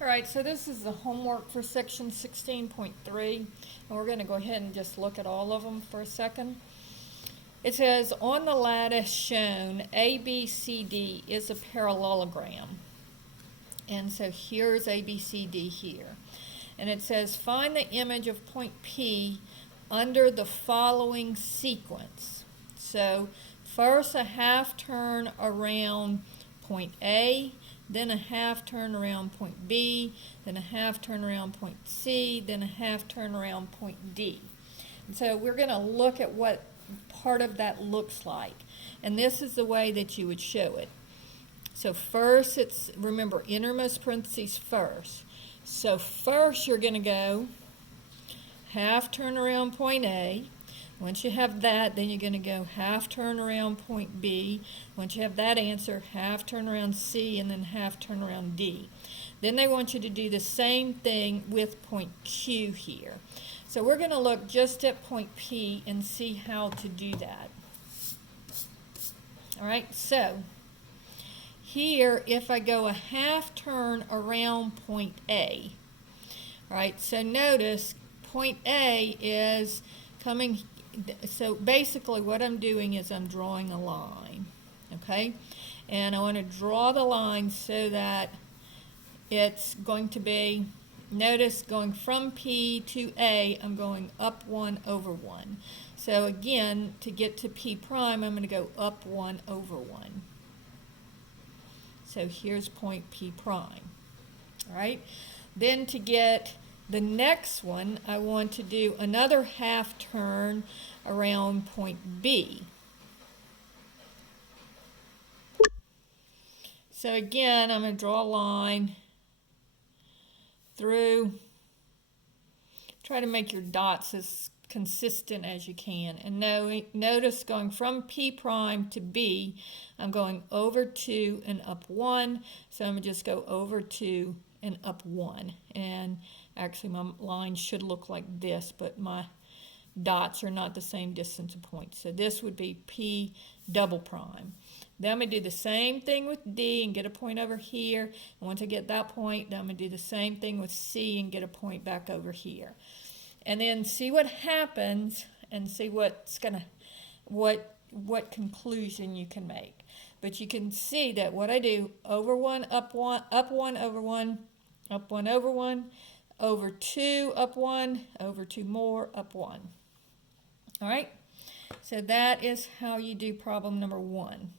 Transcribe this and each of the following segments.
All right, so this is the homework for section 16.3, and we're going to go ahead and just look at all of them for a second. It says, on the lattice shown, ABCD is a parallelogram. And so here's ABCD here. And it says, find the image of point P under the following sequence. So first a half turn around point A, then a half turn around point B, then a half turn around point C, then a half turn around point D. And so we're going to look at what part of that looks like. And this is the way that you would show it. So first, it's, remember, innermost parentheses first. So first you're going to go half turn around point A. Once you have that, then you're going to go half turn around point B. Once you have that answer, half turn around C, and then half turn around D. Then they want you to do the same thing with point Q here. So we're going to look just at point P and see how to do that. All right, so here, if I go a half turn around point A, all right, so notice point A is coming, so basically what I'm doing is I'm drawing a line, okay? And I want to draw the line so that it's going to be, notice going from P to A, I'm going up 1 over 1. So again, to get to P prime, I'm going to go up 1 over 1. So here's point P prime, all right? Then to get the next one, I want to do another half turn around point B. So again, I'm going to draw a line through, try to make your dots as consistent as you can. And notice going from P prime to B, I'm going over 2 and up 1. So I'm going to just go over 2 and up 1. And actually my line should look like this, but my dots are not the same distance of points. So this would be P double prime. Then I'm going to do the same thing with D and get a point over here. And once I get that point, then I'm going to do the same thing with C and get a point back over here. And then see what happens and see what's gonna, what conclusion you can make. But you can see that what I do, over 1, up 1, up 1, over 1, up 1, over 1, over 2, up 1, over 2 more, up 1. All right, so that is how you do problem number 1.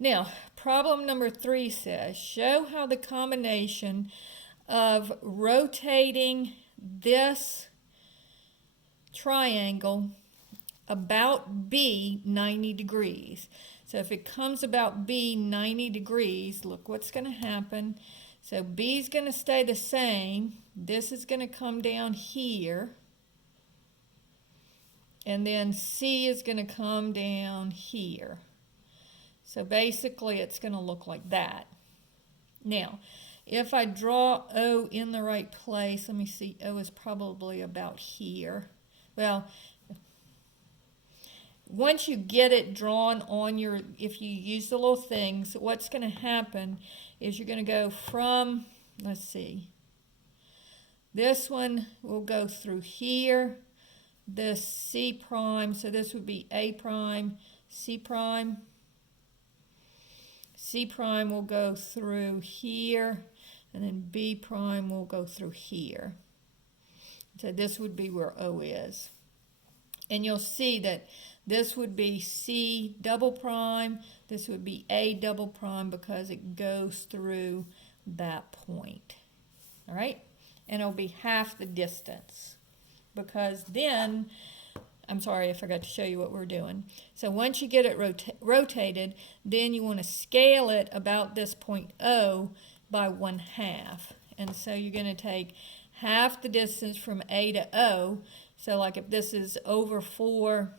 Now, problem number 3 says, show how the combination of rotating this triangle about B 90 degrees. So if it comes about B 90 degrees, look what's going to happen. So B is going to stay the same. This is going to come down here. And then C is going to come down here. So basically it's going to look like that. Now, if I draw O in the right place, let me see, O is probably about here. Well, once you get it drawn on your, if you use the little things, what's going to happen is you're going to go from, let's see, this one will go through here, this C prime, so this would be A prime, C prime. C prime will go through here, and then B prime will go through here. So this would be where O is. And you'll see that this would be C double prime, this would be A double prime because it goes through that point. All right? And it'll be half the distance because then, I'm sorry, I forgot to show you what we're doing. So once you get it rotated, then you want to scale it about this point O by 1/2. And so you're going to take half the distance from A to O. So like if this is over 4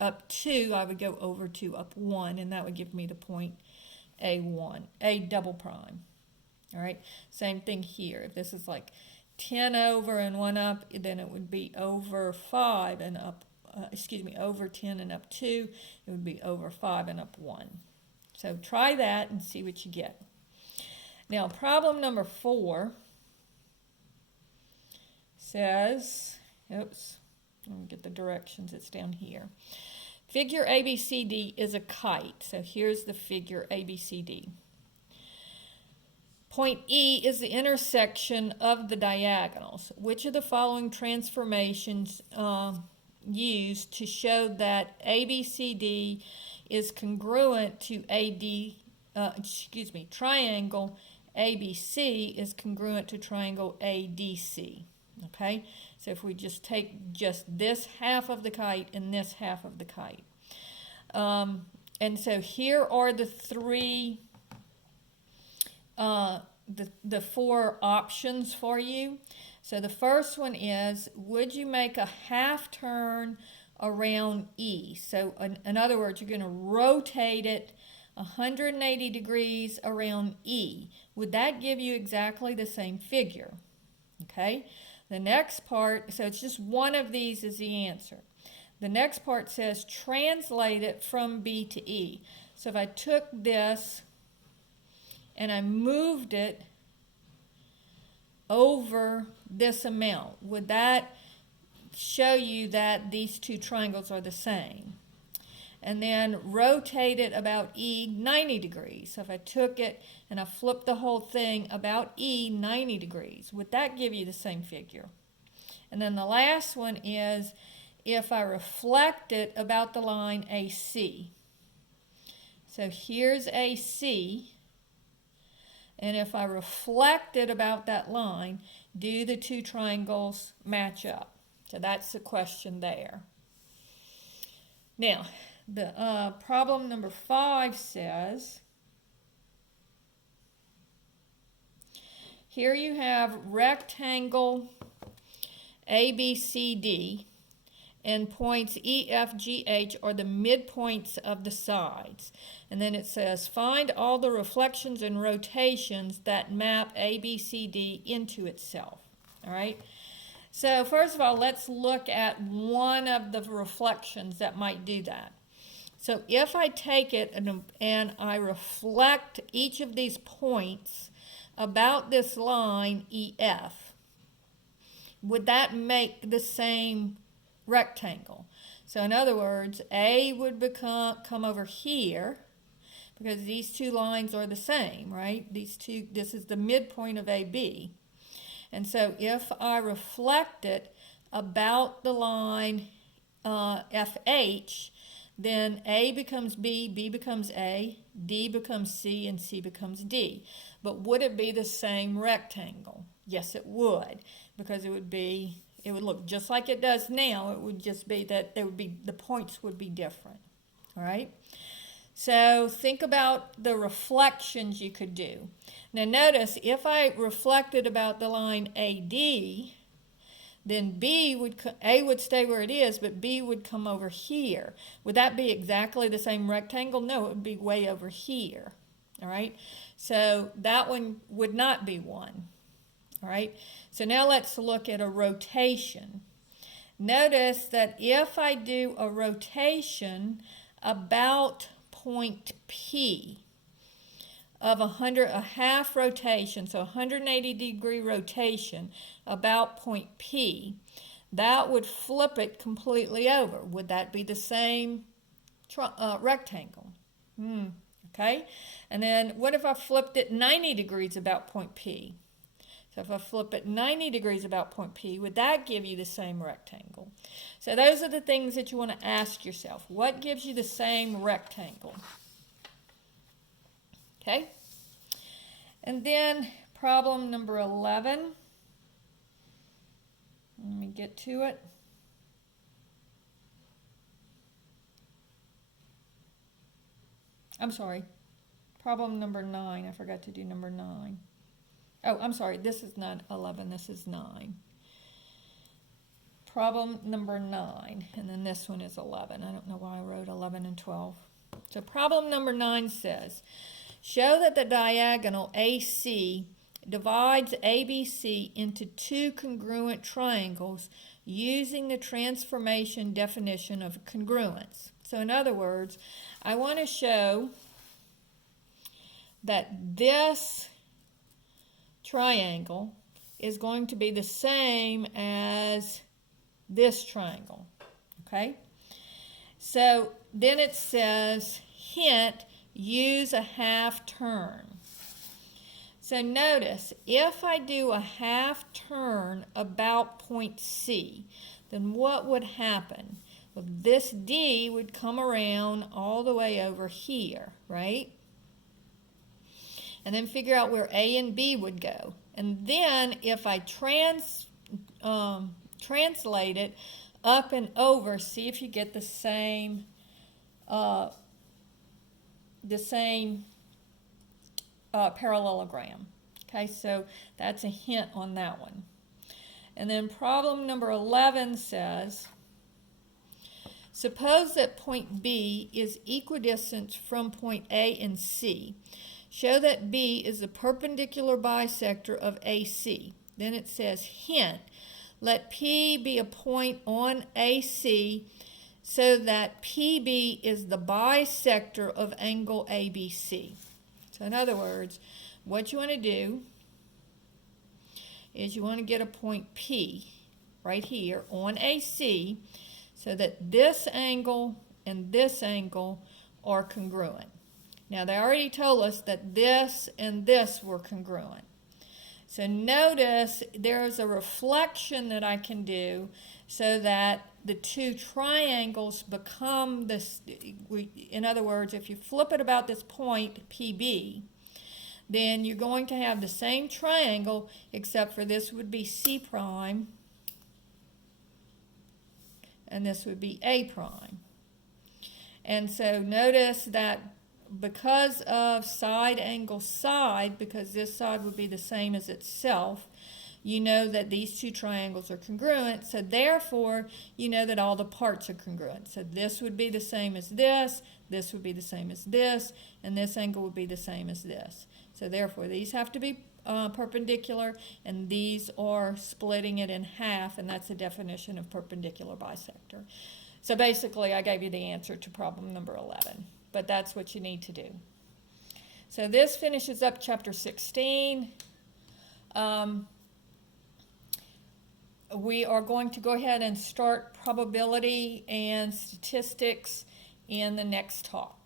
up 2, I would go over 2 up 1, and that would give me the point A1, A double prime. All right, same thing here. If this is like 10 over and 1 up, then it would be over 5 and up, over 10 and up 2. It would be over 5 and up 1. So try that and see what you get. Now, problem number 4 says, oops, let me get the directions, it's down here. Figure ABCD is a kite. So here's the figure ABCD. Point E is the intersection of the diagonals. Which of the following transformations used to show that ABCD is congruent to triangle ABC is congruent to triangle ADC? Okay, so if we just take just this half of the kite and this half of the kite. And so here are the three, the 4 options for you. So the first one is, would you make a half turn around E? So in other words, you're going to rotate it 180 degrees around E. Would that give you exactly the same figure? Okay. The next part, so it's just one of these is the answer. The next part says translate it from B to E. So if I took this and I moved it over this amount, would that show you that these 2 triangles are the same? And then rotate it about E 90 degrees. So if I took it and I flipped the whole thing about E 90 degrees, would that give you the same figure? And then the last one is, if I reflect it about the line AC. So here's AC, and if I reflect it about that line, do the 2 triangles match up? So that's the question there. Now, the problem number 5 says, here you have rectangle ABCD, and points E, F, G, H are the midpoints of the sides. And then it says, find all the reflections and rotations that map ABCD into itself. All right? So first of all, let's look at one of the reflections that might do that. So if I take it and I reflect each of these points about this line EF, would that make the same rectangle? So in other words, A would come over here because these 2 lines are the same, right? These 2, this is the midpoint of AB. And so if I reflect it about the line FH, then A becomes B, B becomes A, D becomes C, and C becomes D. But would it be the same rectangle? Yes, it would, because it would look just like it does now. It would just be that the points would be different. All right? So think about the reflections you could do. Now notice, if I reflected about the line AD, then A would stay where it is, but B would come over here. Would that be exactly the same rectangle? No, it would be way over here. All right? So that one would not be 1. All right? So now let's look at a rotation. Notice that if I do a rotation about point P of a half rotation, so 180 degree rotation about point P, that would flip it completely over. Would that be the same rectangle? Okay. And then what if I flipped it 90 degrees about point P? So if I flip it 90 degrees about point P, would that give you the same rectangle? So those are the things that you want to ask yourself. What gives you the same rectangle? Okay? And then problem number 11. Let me get to it. I'm sorry. Problem number 9. I forgot to do number 9. Oh, I'm sorry. This is not 11. This is 9. Problem number 9. And then this one is 11. I don't know why I wrote 11 and 12. So problem number 9 says, show that the diagonal AC divides ABC into 2 congruent triangles using the transformation definition of congruence. So in other words, I want to show that this triangle is going to be the same as this triangle, okay? So then it says, hint, use a half turn. So notice, if I do a half turn about point C, then what would happen? Well, this D would come around all the way over here, right? And then figure out where A and B would go. And then if I translate it up and over, see if you get the same parallelogram. Okay, so that's a hint on that one. And then problem number 11 says, suppose that point B is equidistant from point A and C. Show that B is the perpendicular bisector of AC. Then it says, hint, let P be a point on AC so that PB is the bisector of angle ABC. So in other words, what you want to do is you want to get a point P right here on AC so that this angle and this angle are congruent. Now they already told us that this and this were congruent. So notice there's a reflection that I can do so that the two triangles become this. In other words, if you flip it about this point PB, then you're going to have the same triangle, except for this would be C prime and this would be A prime. And so notice that because of side angle side, because this side would be the same as itself, you know that these two triangles are congruent, so therefore you know that all the parts are congruent. So this would be the same as this would be the same as this, and this angle would be the same as this. So therefore these have to be perpendicular, and these are splitting it in half, and that's the definition of perpendicular bisector. So basically I gave you the answer to problem number 11, but that's what you need to do. So this finishes up chapter 16. We are going to go ahead and start probability and statistics in the next talk.